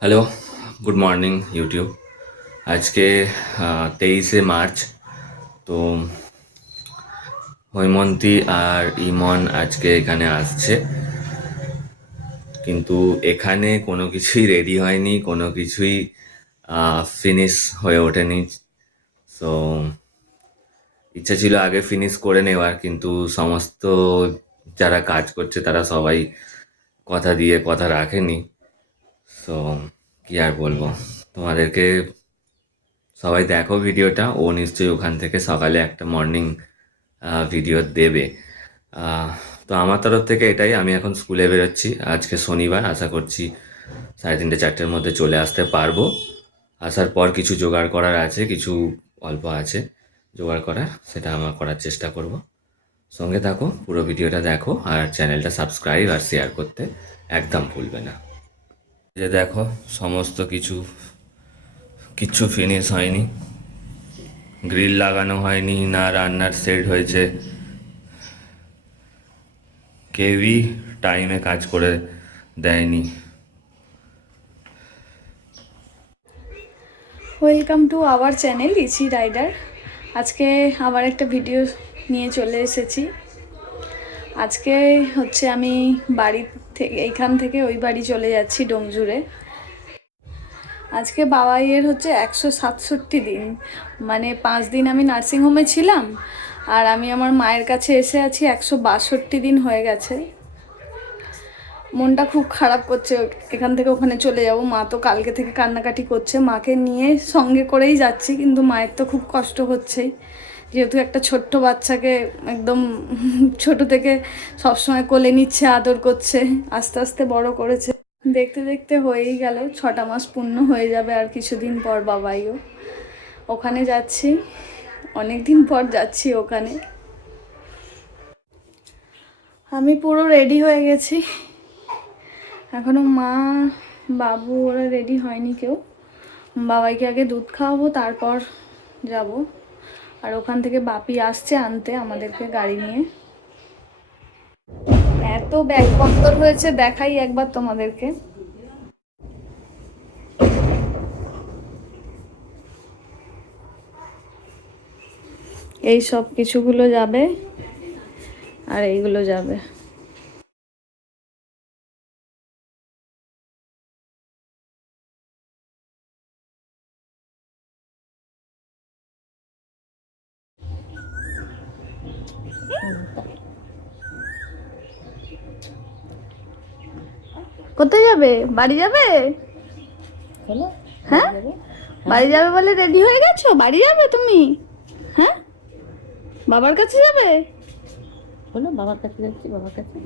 Hello good morning YouTube আজকে তেইশে March, তো হৈমন্তী আর ইমন আজকে এখানে আসছে। কিন্তু এখানে কোনো কিছুই রেডি হয়নি, কোনো কিছুই ফিনিশ হয়ে ওঠেনি। সো ইচ্ছা ছিল আগে ফিনিশ করে নেওয়ার, কিন্তু সমস্ত যারা কাজ করছে তারা সবাই কথা দিয়ে কথা রাখেনি। সো কি আর বলব? তোমাদেরকে সবাই দেখো ভিডিওটা। ও নিশ্চয়ই ওখান থেকে সকালে একটা মর্নিং ভিডিও দেবে। তো আমার তরফ থেকে এটাই। আমি এখন স্কুলে বেরোচ্ছি। আজকে শনিবার। আশা করছি সাড়ে তিনটে, চারটের মধ্যে চলে আসতে পারব। আসার পর কিছু জোগাড় করার আছে, কিছু অল্প আছে। জোগাড় করার, সেটা আমার করার চেষ্টা করব। সঙ্গে থাকো, পুরো ভিডিওটা দেখো আর চ্যানেলটা সাবস্ক্রাইব আর শেয়ার করতে একদম ভুলবে না। যে দেখো, সমস্ত কিছু, কিচ্ছু ফিনিশ হয়নি। গ্রিল লাগানো হয়নি, না রান্নার সেট হয়েছে। কেউই টাইমে কাজ করে দেয়নি। Welcome to our channel easy rider আজকে আবার একটা ভিডিও নিয়ে চলে এসেছি। আজকে হচ্ছে আমি বাড়ি থেকে এইখান থেকে ওই বাড়ি চলে যাচ্ছি ডোমজুড়ে আজকে বাবাইয়ের হচ্ছে একশো সাতষট্টি দিন। মানে পাঁচ দিন আমি নার্সিংহোমে ছিলাম আর আমি আমার মায়ের কাছে এসে আছি একশো বাষট্টি দিন হয়ে গেছে। মনটা খুব খারাপ করছে, এখান থেকে ওখানে চলে যাব। মা তো কালকে থেকে কান্নাকাটি করছে। মাকে নিয়ে সঙ্গে করেই যাচ্ছি, কিন্তু মায়ের তো খুব কষ্ট হচ্ছেই। যেহেতু একটা ছোট্ট বাচ্চাকে একদম ছোট থেকে সবসময় কোলে নিচ্ছে, আদর করছে, আস্তে আস্তে বড় করেছে। দেখতে দেখতে হয়েই গেল, ছটা মাস পূর্ণ হয়ে যাবে আর কিছুদিন পর বাবাইও। ওখানে যাচ্ছি অনেক দিন পর যাচ্ছি ওখানে। আমি পুরো রেডি হয়ে গেছি। এখনও মা, বাবু ওরা রেডি হয়নি কেউ। বাবাইকে আগে দুধ খাওয়াবো, তারপর যাব। আর ওখান থেকে বাপি আসছে আনতে আমাদেরকে গাড়ি নিয়ে। এত ব্যাগপত্তর হয়েছে, দেখাই একবার তোমাদেরকে। এই সব কিছুগুলো যাবে আর এইগুলো যাবে। কোথায় যাবে? বাড়ি যাবে? হ্যাঁ? বাড়ি যাবে? বলে রেডি হয়ে গেছো? বাড়ি যাবে তুমি? হ্যাঁ? বাবার কাছে যাবে? বলো বাবার কাছে যাচ্ছি বাবার কাছে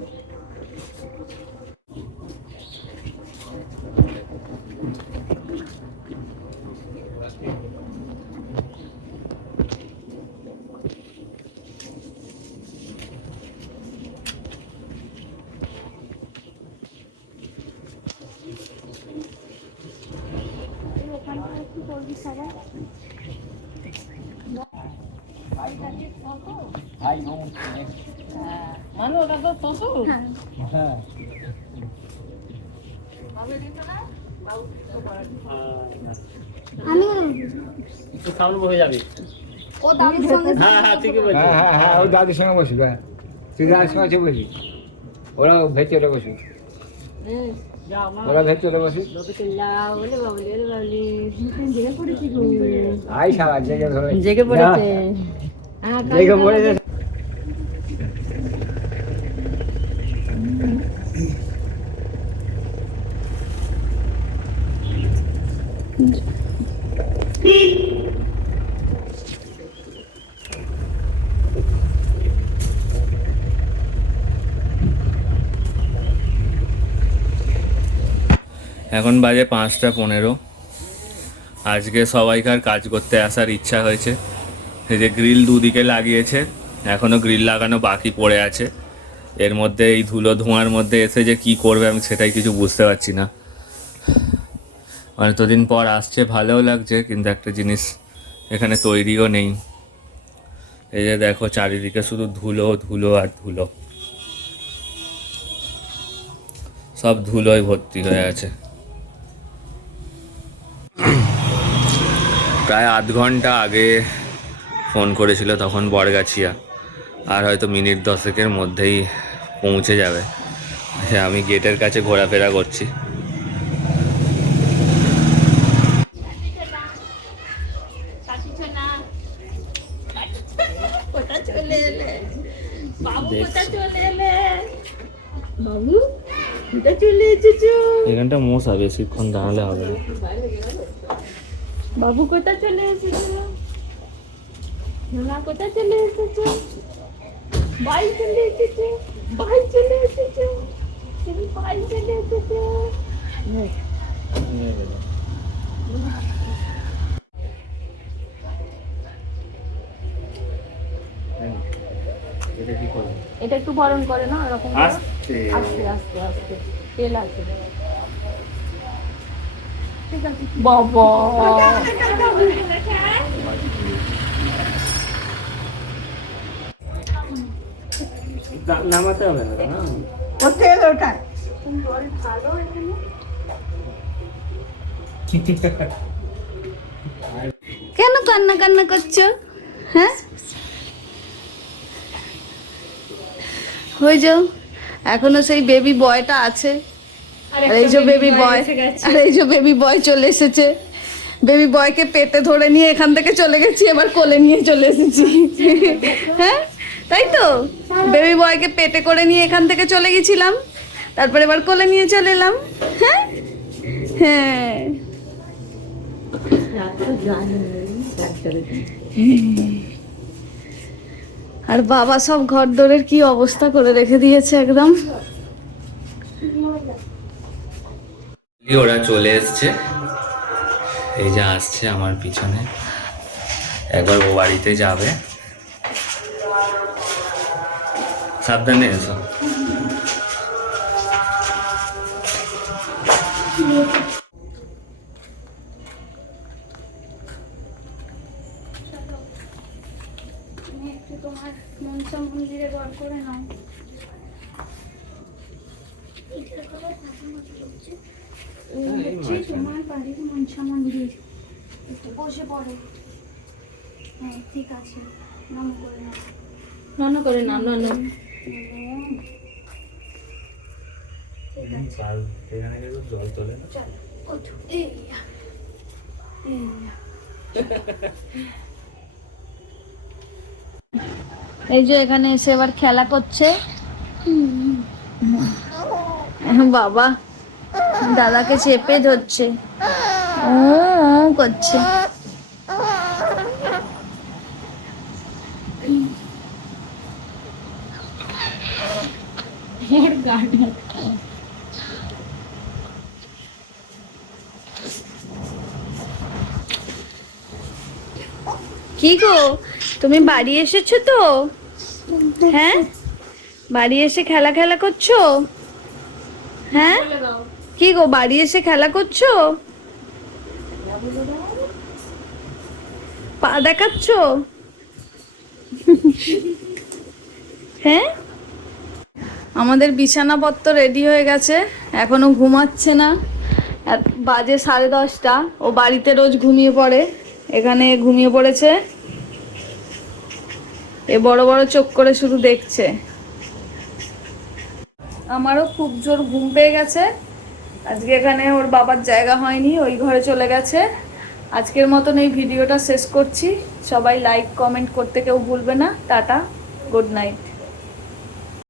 ওটা তো শ্বশুর হয়ে। যাবে। ও দাদির সঙ্গে হ্যাঁ হ্যাঁ ঠিকই হ্যাঁ হ্যাঁ হ্যাঁ দাদির সঙ্গে বসবি হ্যাঁ। তুই দাদির সঙ্গে আছে বসবি ওরা ভেতরে বসবি ওরা ভেতরে বসবি আই সারা জেগে ধরে জেগে পড়েছে। জেগে পড়েছে। এখন বাজে পাঁচটা পনেরো। আজকে সবাইকার কাজ করতে আসার ইচ্ছা হয়েছে। এই যে গ্রিল দুদিকে লাগিয়েছে এখনও গ্রিল লাগানো বাকি পড়ে আছে। এর মধ্যে এই ধুলো ধোঁয়ার মধ্যে এসে যে কি করবে আমি সেটাই কিছু বুঝতে পারছি না। অনেকদিন পর আসছে, ভালোও লাগছে, কিন্তু একটা জিনিস এখানে তৈরিও নেই। এই যে দেখো, চারিদিকে শুধু ধুলো ধুলো আর ধুলো। সব ধুলোয় ভর্তি হয়ে আছে। প্রায় আধ ঘণ্টা আগে ফোন করেছিল তখন বরগাছিয়া। আর হয়তো মিনিট দশেকের মধ্যেই পৌঁছে যাবে। হ্যাঁ আমি গেটের কাছে ঘোরাফেরা করছি। এখানটা মশা বেশিক্ষণ দাঁড়ালে হবে না। বাবু চলে নোনা চলে এসেছ? বাই চলে এসেছ বাই চলে এসেছ তুমি বাই চলে এসেছ। এটা একটু বরণ করে না এরকম করে। আস্তে আস্তে আস্তে আস্তে তেল আছে। বাবা। নামাতে হবে না না? কেন কান্না কান্না করছ? হ্যাঁ? হয়ে যাও। এখনও সেই বেবি বয়টা আছে। আর এই যে বেবি বয় আর এই যে বেবি বয় চলে এসেছে। বেবি বয়কে পেটে ধরে নিয়ে এখান থেকে চলে গেছি এবার কোলে নিয়ে চলে এসেছি। হ্যাঁ তাই তো? বেবি বয়কে পেটে করে নিয়ে এখান থেকে চলে গেছিলাম তারপরে এবার কোলে নিয়ে চলে এলাম। হ্যাঁ? হ্যাঁ। আর বাবা সব ঘর দোরের কি অবস্থা করে রেখে দিয়েছে একদম। ওরা চলে এসছে। এই যে আসছে আমার পিছনে। একবার ও বাড়িতে যাবে। সাবধানে এসো। তোমার বাড়ির মনসা মন্দির একটু বসে পড়ো। হ্যাঁ ঠিক আছে। নাম করে নাও। রান্না করে নাম রান্না জল চলে না? এই এই এই যে এখানে এসে এবার খেলা করছে। বাবা, দাদাকে চেপে ধরছে। ও করছে। কি গো, তুমি বাড়ি এসেছ তো? হ্যাঁ? বাড়ি এসে খেলা খেলা করছ? হ্যাঁ? কি গো বাড়ি এসে খেলা করছ? পা দেখাচ্ছ? হ্যাঁ? আমাদের বিছানাপত্র রেডি হয়ে গেছে। এখনও ঘুমাচ্ছে না। বাজে সাড়ে দশটা। ও বাড়িতে রোজ ঘুমিয়ে পড়ে। এখানে ঘুমিয়ে পড়েছে। এ বড় বড় চোখ করে শুধু দেখছে। আমারও খুব জোর ঘুম পেয়ে গেছে। আজকে এখানে ওর বাবার জায়গা হয়নি, ওই ঘরে চলে গেছে। আজকের মতন এই ভিডিওটা শেষ করছি। সবাই লাইক কমেন্ট করতে কেউ ভুলবে না। Tata good night